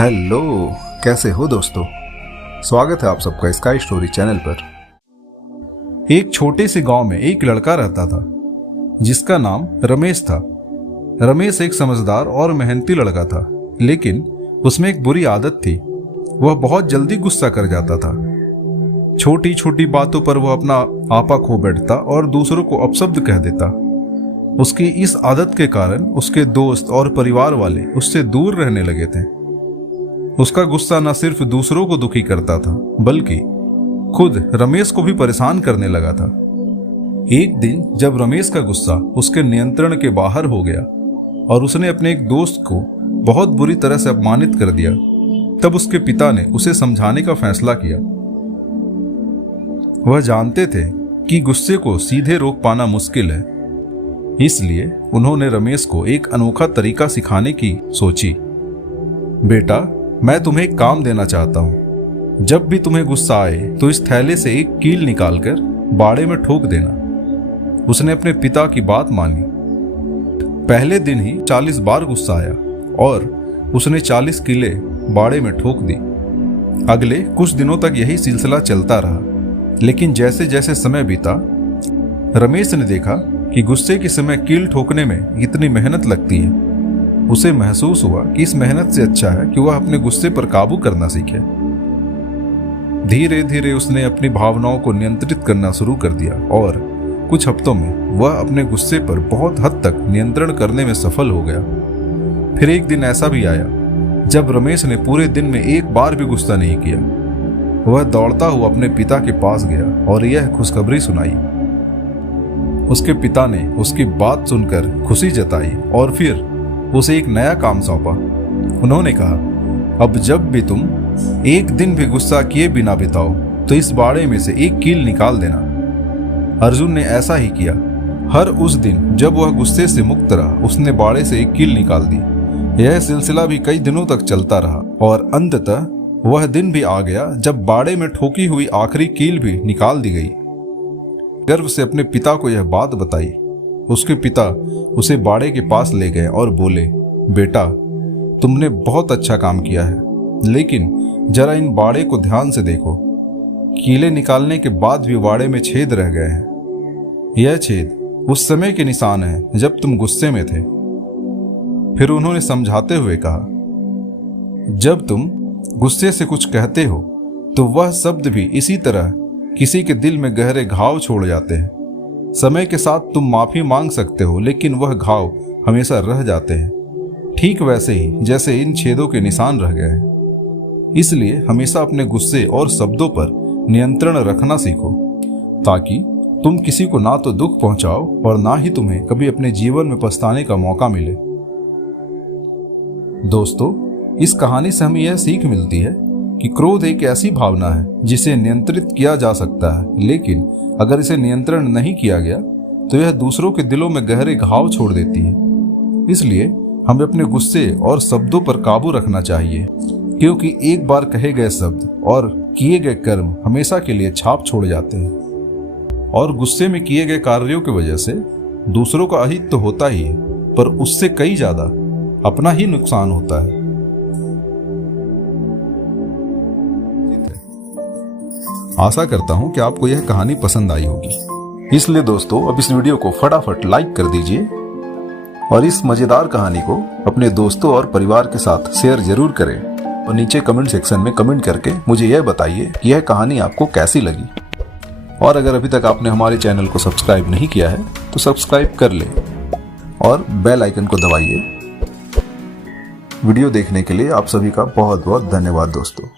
Hello, कैसे हो दोस्तों। स्वागत है आप सबका स्काई स्टोरी चैनल पर। एक छोटे से गांव में एक लड़का रहता था जिसका नाम रमेश था। रमेश एक समझदार और मेहनती लड़का था, लेकिन उसमें एक बुरी आदत थी। वह बहुत जल्दी गुस्सा कर जाता था। छोटी छोटी बातों पर वह अपना आपा खो बैठता और दूसरों को अपशब्द कह देता। उसकी इस आदत के कारण उसके दोस्त और परिवार वाले उससे दूर रहने लगे थे। उसका गुस्सा न सिर्फ दूसरों को दुखी करता था, बल्कि खुद रमेश को भी परेशान करने लगा था। एक दिन जब रमेश का गुस्सा उसके नियंत्रण के बाहर हो गया और उसने अपने एक दोस्त को बहुत बुरी तरह से अपमानित कर दिया, तब उसके पिता ने उसे समझाने का फैसला किया। वह जानते थे कि गुस्से को सीधे रोक पाना मुश्किल है, इसलिए उन्होंने रमेश को एक अनोखा तरीका सिखाने की सोची। बेटा, मैं तुम्हें एक काम देना चाहता हूं। जब भी तुम्हें गुस्सा आए तो इस थैले से एक कील निकालकर बाड़े में ठोक देना। उसने अपने पिता की बात मानी। पहले दिन ही 40 बार गुस्सा आया और उसने 40 कीले बाड़े में ठोक दी। अगले कुछ दिनों तक यही सिलसिला चलता रहा, लेकिन जैसे जैसे समय बीता, रमेश ने देखा कि गुस्से के समय कील ठोकने में इतनी मेहनत लगती है। उसे महसूस हुआ कि इस मेहनत से अच्छा है कि वह अपने गुस्से पर काबू करना सीखे। धीरे धीरे उसने अपनी भावनाओं को नियंत्रित करना शुरू कर दिया और कुछ हफ्तों में वह अपने गुस्से पर बहुत हद तक नियंत्रण करने में सफल हो गया। फिर एक दिन ऐसा भी आया जब रमेश ने पूरे दिन में एक बार भी गुस्सा नहीं किया। वह दौड़ता हुआ अपने पिता के पास गया और यह खुशखबरी सुनाई। उसके पिता ने उसकी बात सुनकर खुशी जताई और फिर उसे एक नया काम सौंपा। उन्होंने कहा, अब जब भी तुम एक दिन भी गुस्सा किए बिना बिताओ तो इस बाड़े में से एक कील निकाल देना। अर्जुन ने ऐसा ही किया। हर उस दिन जब वह गुस्से से मुक्त रहा, उसने बाड़े से एक कील निकाल दी। यह सिलसिला भी कई दिनों तक चलता रहा और अंततः वह दिन भी आ गया जब बाड़े में ठोकी हुई आखिरी कील भी निकाल दी गई। गर्व से अपने पिता को यह बात बताई। उसके पिता उसे बाड़े के पास ले गए और बोले, बेटा, तुमने बहुत अच्छा काम किया है, लेकिन जरा इन बाड़े को ध्यान से देखो। कीले निकालने के बाद भी बाड़े में छेद रह गए हैं। यह छेद उस समय के निशान हैं जब तुम गुस्से में थे। फिर उन्होंने समझाते हुए कहा, जब तुम गुस्से से कुछ कहते हो तो वह शब्द भी इसी तरह किसी के दिल में गहरे घाव छोड़ जाते हैं। समय के साथ तुम माफी मांग सकते हो, लेकिन वह घाव हमेशा रह जाते हैं, ठीक वैसे ही जैसे इन छेदों के निशान रह गए हैं। इसलिए हमेशा अपने गुस्से और शब्दों पर नियंत्रण रखना सीखो, ताकि तुम किसी को ना तो दुख पहुंचाओ और ना ही तुम्हें कभी अपने जीवन में पछताने का मौका मिले। दोस्तों, इस कहानी से हमें यह सीख मिलती है कि क्रोध एक ऐसी भावना है जिसे नियंत्रित किया जा सकता है, लेकिन अगर इसे नियंत्रण नहीं किया गया तो यह दूसरों के दिलों में गहरे घाव छोड़ देती है। इसलिए हमें अपने गुस्से और शब्दों पर काबू रखना चाहिए, क्योंकि एक बार कहे गए शब्द और किए गए कर्म हमेशा के लिए छाप छोड़ जाते हैं। और गुस्से में किए गए कार्यों की वजह से दूसरों का अहित तो होता ही है, पर उससे कई ज्यादा अपना ही नुकसान होता है। आशा करता हूं कि आपको यह कहानी पसंद आई होगी। इसलिए दोस्तों, अब इस वीडियो को फटाफट लाइक कर दीजिए और इस मजेदार कहानी को अपने दोस्तों और परिवार के साथ शेयर जरूर करें। और नीचे कमेंट सेक्शन में कमेंट करके मुझे यह बताइए कि यह कहानी आपको कैसी लगी। और अगर अभी तक आपने हमारे चैनल को सब्सक्राइब नहीं किया है तो सब्सक्राइब कर लें और बेल आइकन को दबाइए। वीडियो देखने के लिए आप सभी का बहुत बहुत धन्यवाद दोस्तों।